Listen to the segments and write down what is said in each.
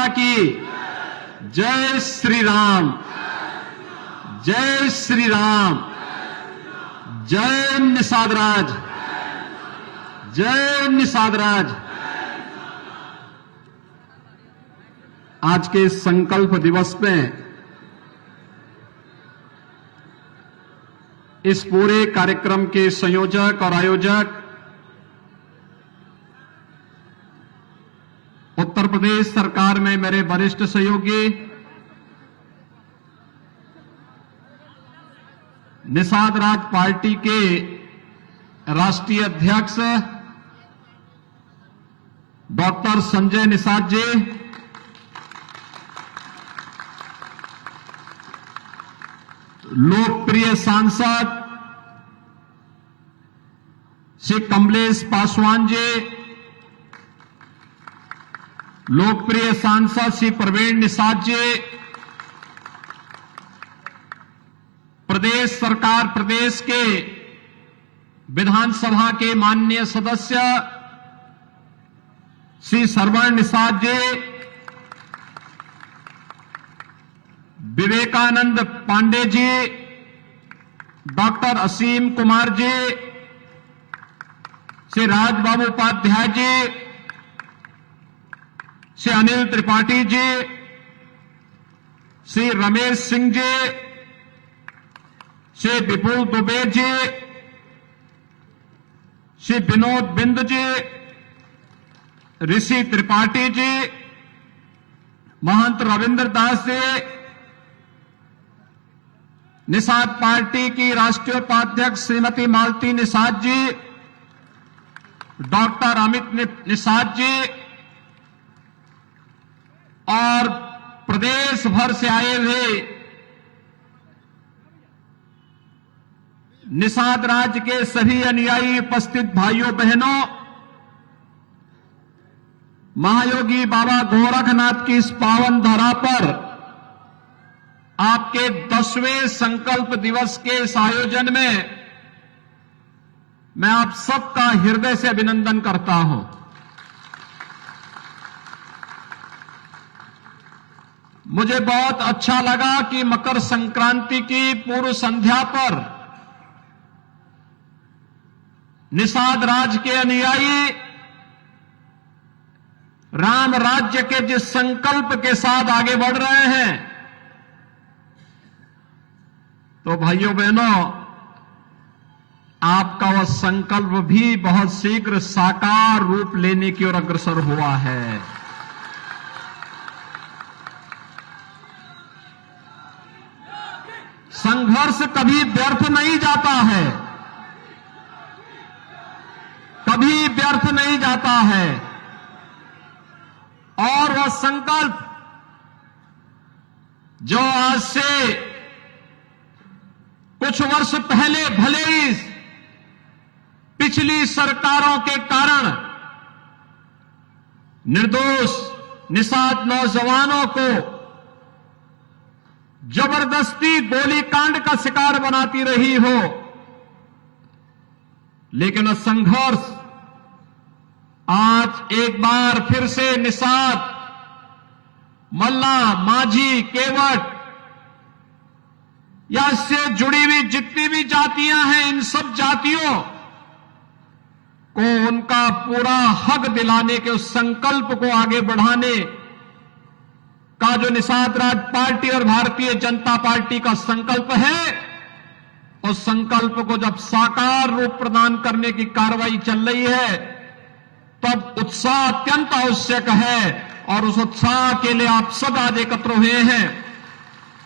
माता की जय श्री राम, जय श्री राम, जय निषाद राज, जय निषाद राज। आज के संकल्प दिवस में इस पूरे कार्यक्रम के संयोजक और आयोजक उत्तर प्रदेश सरकार में मेरे वरिष्ठ सहयोगी निषाद राज पार्टी के राष्ट्रीय अध्यक्ष डॉक्टर संजय निषाद जी, लोकप्रिय सांसद श्री कमलेश पासवान जी, लोकप्रिय सांसद श्री प्रवीण निषाद जी, प्रदेश सरकार प्रदेश के विधानसभा के माननीय सदस्य श्री श्रवण निषाद जी, विवेकानंद पांडे जी, डॉक्टर असीम कुमार जी, श्री राजबाबू उपाध्याय जी, श्री अनिल त्रिपाठी जी, श्री रमेश सिंह जी, श्री विपुल दुबे जी, श्री विनोद बिंद जी, ऋषि त्रिपाठी जी, महंत रविंद्र दास जी, निषाद पार्टी की राष्ट्रीय उपाध्यक्ष श्रीमती मालती निषाद जी, डॉक्टर अमित निषाद जी और प्रदेश भर से आए हुए निषाद राज के सभी अनुयायी उपस्थित भाइयों बहनों, महायोगी बाबा गोरखनाथ की इस पावन धरा पर आपके 10वें संकल्प दिवस के इस आयोजन में मैं आप सबका हृदय से अभिनंदन करता हूं। मुझे बहुत अच्छा लगा कि मकर संक्रांति की पूर्व संध्या पर निषाद राज के अनुयायी राम राज्य के जिस संकल्प के साथ आगे बढ़ रहे हैं, तो भाइयों बहनों, आपका वह संकल्प भी बहुत शीघ्र साकार रूप लेने की ओर अग्रसर हुआ है। संघर्ष कभी व्यर्थ नहीं जाता है, कभी व्यर्थ नहीं जाता है। और वह संकल्प जो आज से कुछ वर्ष पहले भले ही पिछली सरकारों के कारण निर्दोष निषाद नौजवानों को जबरदस्ती गोलीकांड का शिकार बनाती रही हो, लेकिन संघर्ष आज एक बार फिर से निषाद, मल्ला, माझी, केवट या इससे जुड़ी हुई जितनी भी जातियां हैं, इन सब जातियों को उनका पूरा हक दिलाने के उस संकल्प को आगे बढ़ाने का जो निषाद राज पार्टी और भारतीय जनता पार्टी का संकल्प है, उस संकल्प को जब साकार रूप प्रदान करने की कार्रवाई चल रही है, तब उत्साह अत्यंत आवश्यक है और उस उत्साह के लिए आप सब आज एकत्र हुए हैं।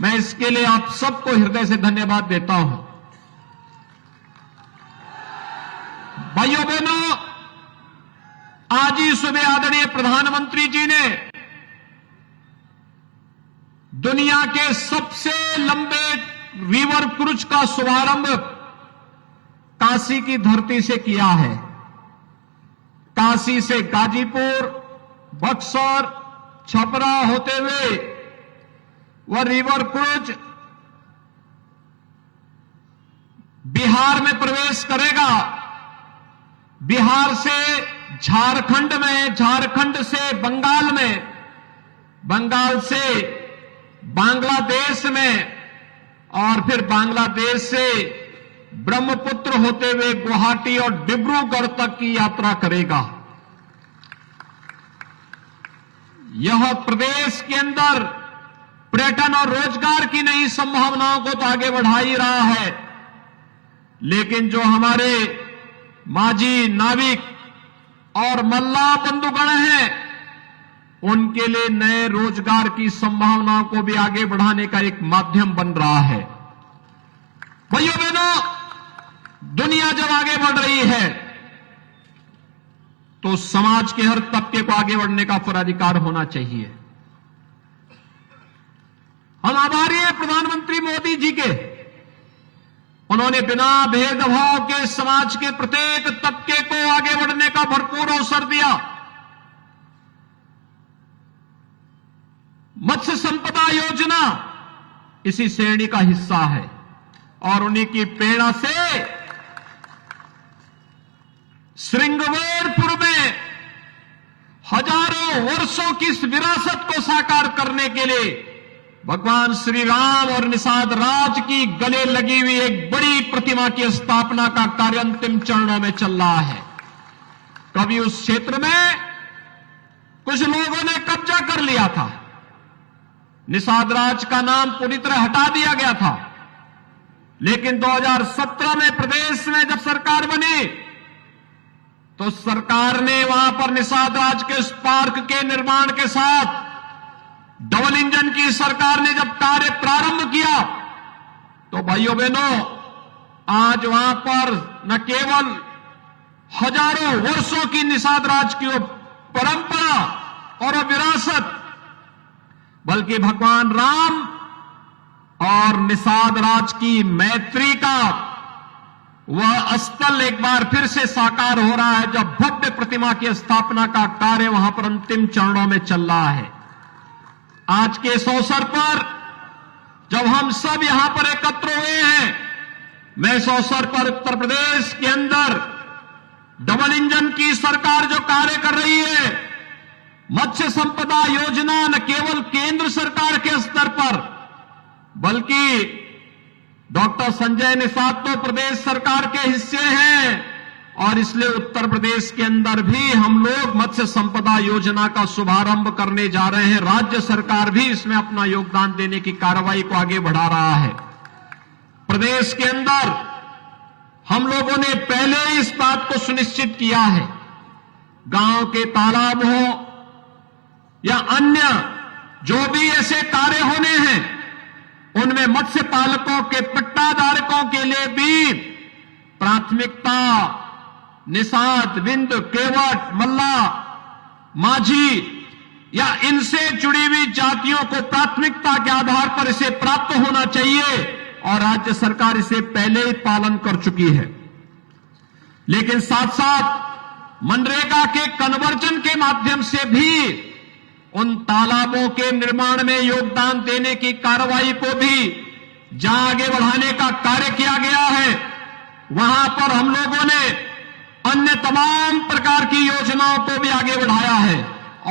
मैं इसके लिए आप सबको हृदय से धन्यवाद देता हूं। भाइयों बहनों, आज ही सुबह आदरणीय प्रधानमंत्री जी ने दुनिया के सबसे लंबे रिवर क्रूज का शुभारंभ काशी की धरती से किया है। काशी से गाजीपुर, बक्सर, छपरा होते हुए वह रिवर क्रूज बिहार में प्रवेश करेगा। बिहार से झारखंड में, झारखंड से बंगाल में, बंगाल से बांग्लादेश में और फिर बांग्लादेश से ब्रह्मपुत्र होते हुए गुवाहाटी और डिब्रूगढ़ तक की यात्रा करेगा। यह प्रदेश के अंदर पर्यटन और रोजगार की नई संभावनाओं को तो आगे बढ़ा ही रहा है, लेकिन जो हमारे माझी नाविक और मल्लाह बंधुगण हैं, उनके लिए नए रोजगार की संभावनाओं को भी आगे बढ़ाने का एक माध्यम बन रहा है। भाइयों बहनों, दुनिया जब आगे बढ़ रही है तो समाज के हर तबके को आगे बढ़ने का पूरा अधिकार होना चाहिए। हम आभारी हैं प्रधानमंत्री मोदी जी के। उन्होंने बिना भेदभाव के समाज के प्रत्येक तबके को आगे बढ़ने का भरपूर अवसर दिया। मत्स्य संपदा योजना इसी श्रेणी का हिस्सा है और उन्हीं की प्रेरणा से श्रृंगवेरपुर में हजारों वर्षों की इस विरासत को साकार करने के लिए भगवान श्री राम और निषाद राज की गले लगी हुई एक बड़ी प्रतिमा की स्थापना का कार्य अंतिम चरणों में चल रहा है। कभी उस क्षेत्र में कुछ लोगों ने कब्जा कर लिया था, निषाद राज का नाम पूरी तरह हटा दिया गया था, लेकिन 2017 में प्रदेश में जब सरकार बनी तो सरकार ने वहां पर निषाद राज के उस पार्क के निर्माण के साथ डबल इंजन की सरकार ने जब कार्य प्रारंभ किया तो भाइयों बहनों, आज वहां पर न केवल हजारों वर्षों की निषाद राज की परंपरा और विरासत, बल्कि भगवान राम और निषाद राज की मैत्री का वह स्थल एक बार फिर से साकार हो रहा है, जब भव्य प्रतिमा की स्थापना का कार्य वहां पर अंतिम चरणों में चल रहा है। आज के इस अवसर पर जब हम सब यहां पर एकत्र हुए हैं, मैं इस अवसर पर उत्तर प्रदेश के अंदर डबल इंजन की सरकार जो कार्य कर रही है, मत्स्य संपदा योजना न केवल केंद्र सरकार के स्तर पर बल्कि डॉक्टर संजय निषाद तो प्रदेश सरकार के हिस्से हैं और इसलिए उत्तर प्रदेश के अंदर भी हम लोग मत्स्य संपदा योजना का शुभारंभ करने जा रहे हैं। राज्य सरकार भी इसमें अपना योगदान देने की कार्रवाई को आगे बढ़ा रहा है। प्रदेश के अंदर हम लोगों ने पहले ही इस बात को सुनिश्चित किया है, गांव के तालाब हो या अन्य जो भी ऐसे कार्य होने हैं, उनमें मत्स्य पालकों के पट्टाधारकों के लिए भी प्राथमिकता निषाद, बिंद, केवट, मल्ला, माझी या इनसे जुड़ी हुई जातियों को प्राथमिकता के आधार पर इसे प्राप्त होना चाहिए और राज्य सरकार इसे पहले ही पालन कर चुकी है। लेकिन साथ साथ मनरेगा के कन्वर्जन के माध्यम से भी उन तालाबों के निर्माण में योगदान देने की कार्रवाई को भी जहां आगे बढ़ाने का कार्य किया गया है, वहां पर हम लोगों ने अन्य तमाम प्रकार की योजनाओं को भी आगे बढ़ाया है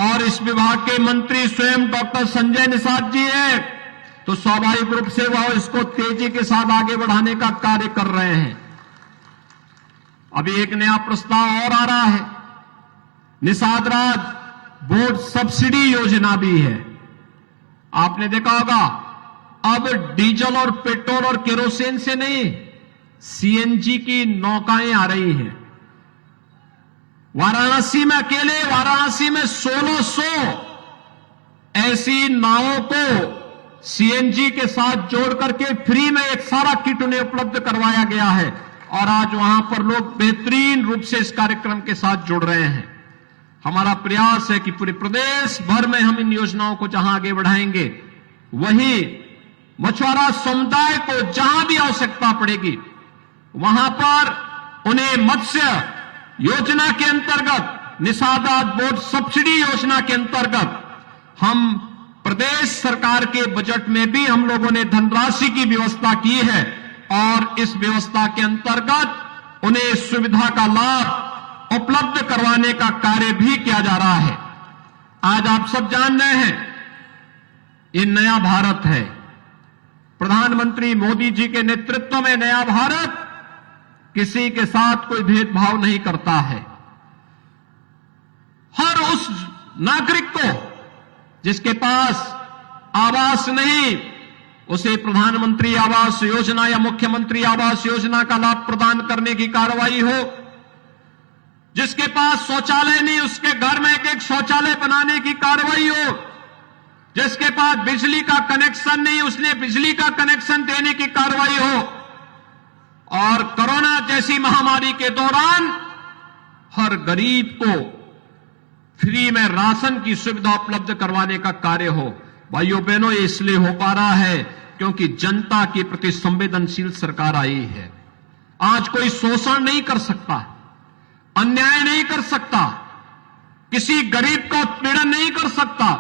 और इस विभाग के मंत्री स्वयं डॉक्टर संजय निषाद जी हैं, तो स्वाभाविक रूप से वह इसको तेजी के साथ आगे बढ़ाने का कार्य कर रहे हैं। अभी एक नया प्रस्ताव और आ रहा है, निषाद राज बोट सब्सिडी योजना भी है। आपने देखा होगा अब डीजल और पेट्रोल और केरोसिन से नहीं, सीएनजी की नौकाएं आ रही हैं। वाराणसी में अकेले वाराणसी में 1600 ऐसी नावों को सीएनजी के साथ जोड़ करके फ्री में एक सारा किट उन्हें उपलब्ध करवाया गया है और आज वहां पर लोग बेहतरीन रूप से इस कार्यक्रम के साथ जुड़ रहे हैं। हमारा प्रयास है कि पूरे प्रदेश भर में हम इन योजनाओं को जहां आगे बढ़ाएंगे, वहीं मछुआरा समुदाय को जहां भी आवश्यकता पड़ेगी वहां पर उन्हें मत्स्य योजना के अंतर्गत, निषाद बोट सब्सिडी योजना के अंतर्गत हम प्रदेश सरकार के बजट में भी हम लोगों ने धनराशि की व्यवस्था की है और इस व्यवस्था के अंतर्गत उन्हें सुविधा का लाभ उपलब्ध करवाने का कार्य भी किया जा रहा है। आज आप सब जान रहे हैं ये नया भारत है। प्रधानमंत्री मोदी जी के नेतृत्व में नया भारत किसी के साथ कोई भेदभाव नहीं करता है। हर उस नागरिक को जिसके पास आवास नहीं, उसे प्रधानमंत्री आवास योजना या मुख्यमंत्री आवास योजना का लाभ प्रदान करने की कार्रवाई हो। जिसके पास शौचालय नहीं, उसके घर में एक शौचालय बनाने की कार्रवाई हो। जिसके पास बिजली का कनेक्शन नहीं, उसने बिजली का कनेक्शन देने की कार्रवाई हो। और कोरोना जैसी महामारी के दौरान हर गरीब को फ्री में राशन की सुविधा उपलब्ध करवाने का कार्य हो। भाइयों बहनों, ये इसलिए हो पा रहा है क्योंकि जनता के प्रति संवेदनशील सरकार आई है। आज कोई शोषण नहीं कर सकता, अन्याय नहीं कर सकता, किसी गरीब का उत्पीड़न नहीं कर सकता,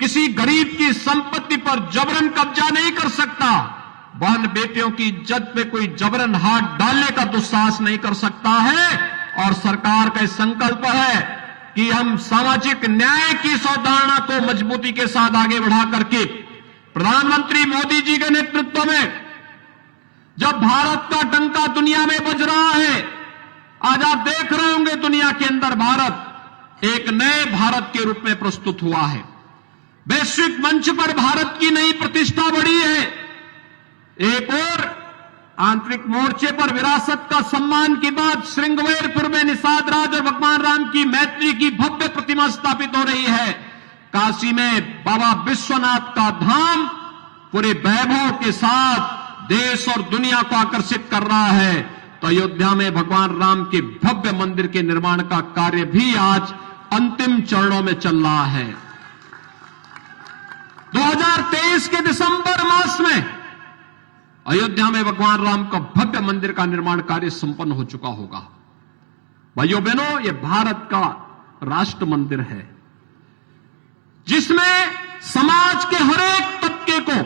किसी गरीब की संपत्ति पर जबरन कब्जा नहीं कर सकता, बहन बेटियों की इज्जत पे कोई जबरन हाथ डालने का दुस्साहस नहीं कर सकता है। और सरकार का संकल्प है कि हम सामाजिक न्याय की इस अवधारणा को मजबूती के साथ आगे बढ़ा करके प्रधानमंत्री मोदी जी के नेतृत्व में जब भारत का डंका दुनिया में बज रहा है, आज आप देख रहे होंगे दुनिया के अंदर भारत एक नए भारत के रूप में प्रस्तुत हुआ है। वैश्विक मंच पर भारत की नई प्रतिष्ठा बढ़ी है। एक और आंतरिक मोर्चे पर विरासत का सम्मान के बाद श्रृंगवेरपुर में निषाद राज और भगवान राम की मैत्री की भव्य प्रतिमा स्थापित हो रही है। काशी में बाबा विश्वनाथ का धाम पूरे वैभव के साथ देश और दुनिया को आकर्षित कर रहा है। तो अयोध्या में भगवान राम के भव्य मंदिर के निर्माण का कार्य भी आज अंतिम चरणों में चल रहा है। 2023 के दिसंबर मास में अयोध्या में भगवान राम का भव्य मंदिर का निर्माण कार्य संपन्न हो चुका होगा। भाइयों बहनों, यह भारत का राष्ट्र मंदिर है जिसमें समाज के हर एक तबके को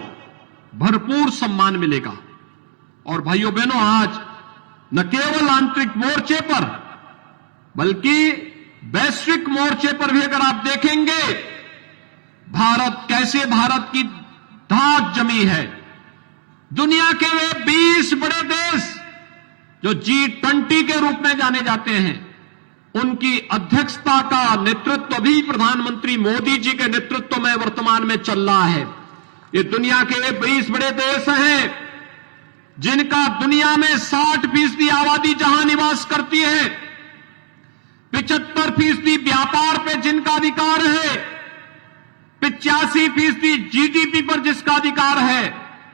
भरपूर सम्मान मिलेगा। और भाइयों बहनों, आज न केवल आंतरिक मोर्चे पर बल्कि वैश्विक मोर्चे पर भी अगर आप देखेंगे भारत कैसे भारत की धाक जमी है। दुनिया के वे 20 बड़े देश जो G20 के रूप में जाने जाते हैं, उनकी अध्यक्षता का नेतृत्व भी प्रधानमंत्री मोदी जी के नेतृत्व में वर्तमान में चल रहा है। ये दुनिया के वे 20 बड़े देश हैं जिनका दुनिया में 60% आबादी जहां निवास करती है, 75% व्यापार पे जिनका अधिकार है, 85% जीडीपी पर जिसका अधिकार है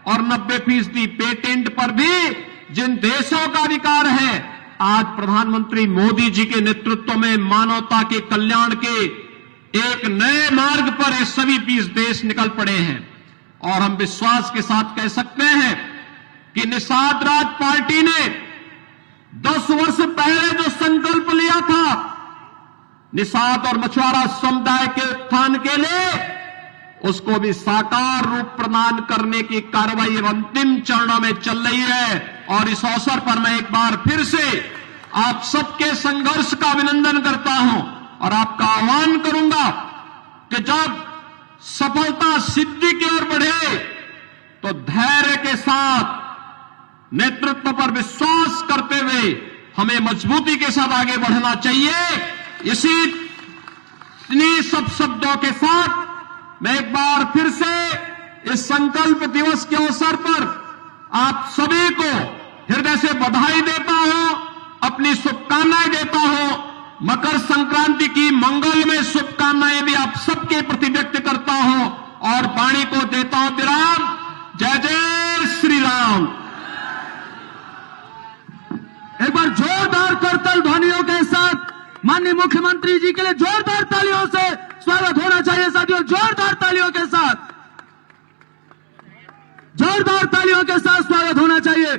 और 90% पेटेंट पर भी जिन देशों का अधिकार है। आज प्रधानमंत्री मोदी जी के नेतृत्व में मानवता के कल्याण के एक नए मार्ग पर ये सभी 20 देश निकल पड़े हैं। और हम विश्वास के साथ कह सकते हैं कि निषाद राज पार्टी ने 10 वर्ष पहले जो संकल्प लिया था निषाद और मछुआरा समुदाय के उत्थान के लिए, उसको भी साकार रूप प्रदान करने की कार्रवाई अंतिम चरणों में चल रही है। और इस अवसर पर मैं एक बार फिर से आप सबके संघर्ष का अभिनंदन करता हूं और आपका आह्वान करूंगा कि जब सफलता सिद्धि की ओर बढ़े तो धैर्य के साथ नेतृत्व पर विश्वास करते हुए हमें मजबूती के साथ आगे बढ़ना चाहिए। इन्हीं सब शब्दों के साथ मैं एक बार फिर से इस संकल्प दिवस के अवसर पर आप सभी को हृदय से बधाई देता हूं, अपनी शुभकामनाएं देता हूं। मकर संक्रांति की मंगलमय शुभकामनाएं भी आप सबके प्रति व्यक्त करता हूं और वाणी को देता हूं विराम। जय जय श्री राम। एक बार जोरदार करतल ध्वनियों के साथ माननीय मुख्यमंत्री जी के लिए जोरदार तालियों से स्वागत होना चाहिए। साथियों, जोरदार तालियों के साथ, जोरदार तालियों के साथ स्वागत होना चाहिए।